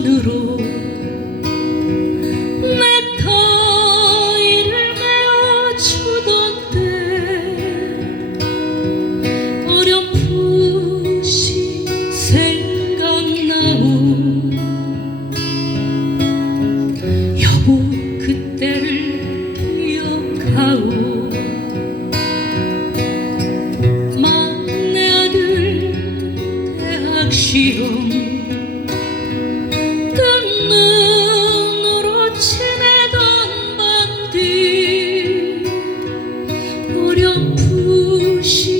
duro 아프시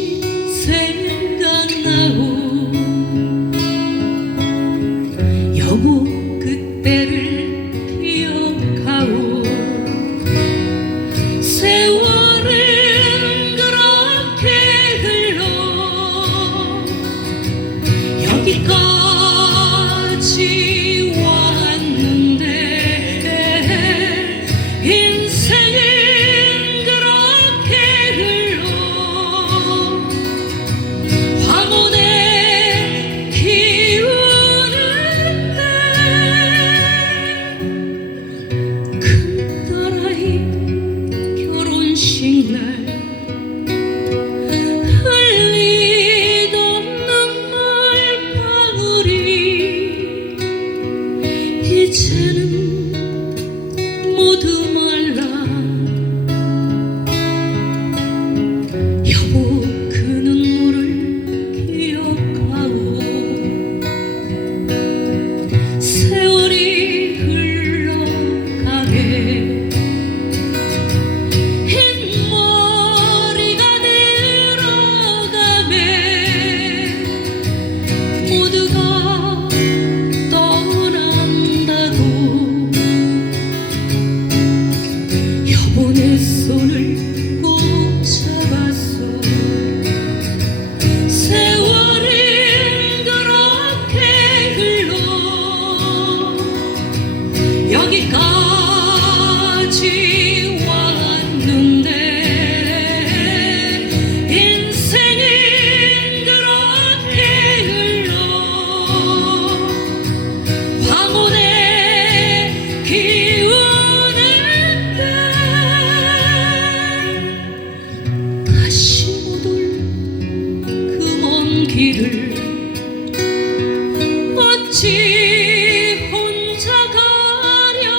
지 혼자 가려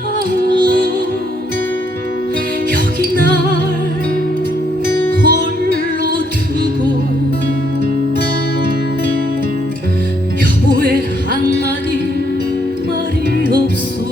하오. 여기 날 홀로 두고 여보의 한마디 말이 없어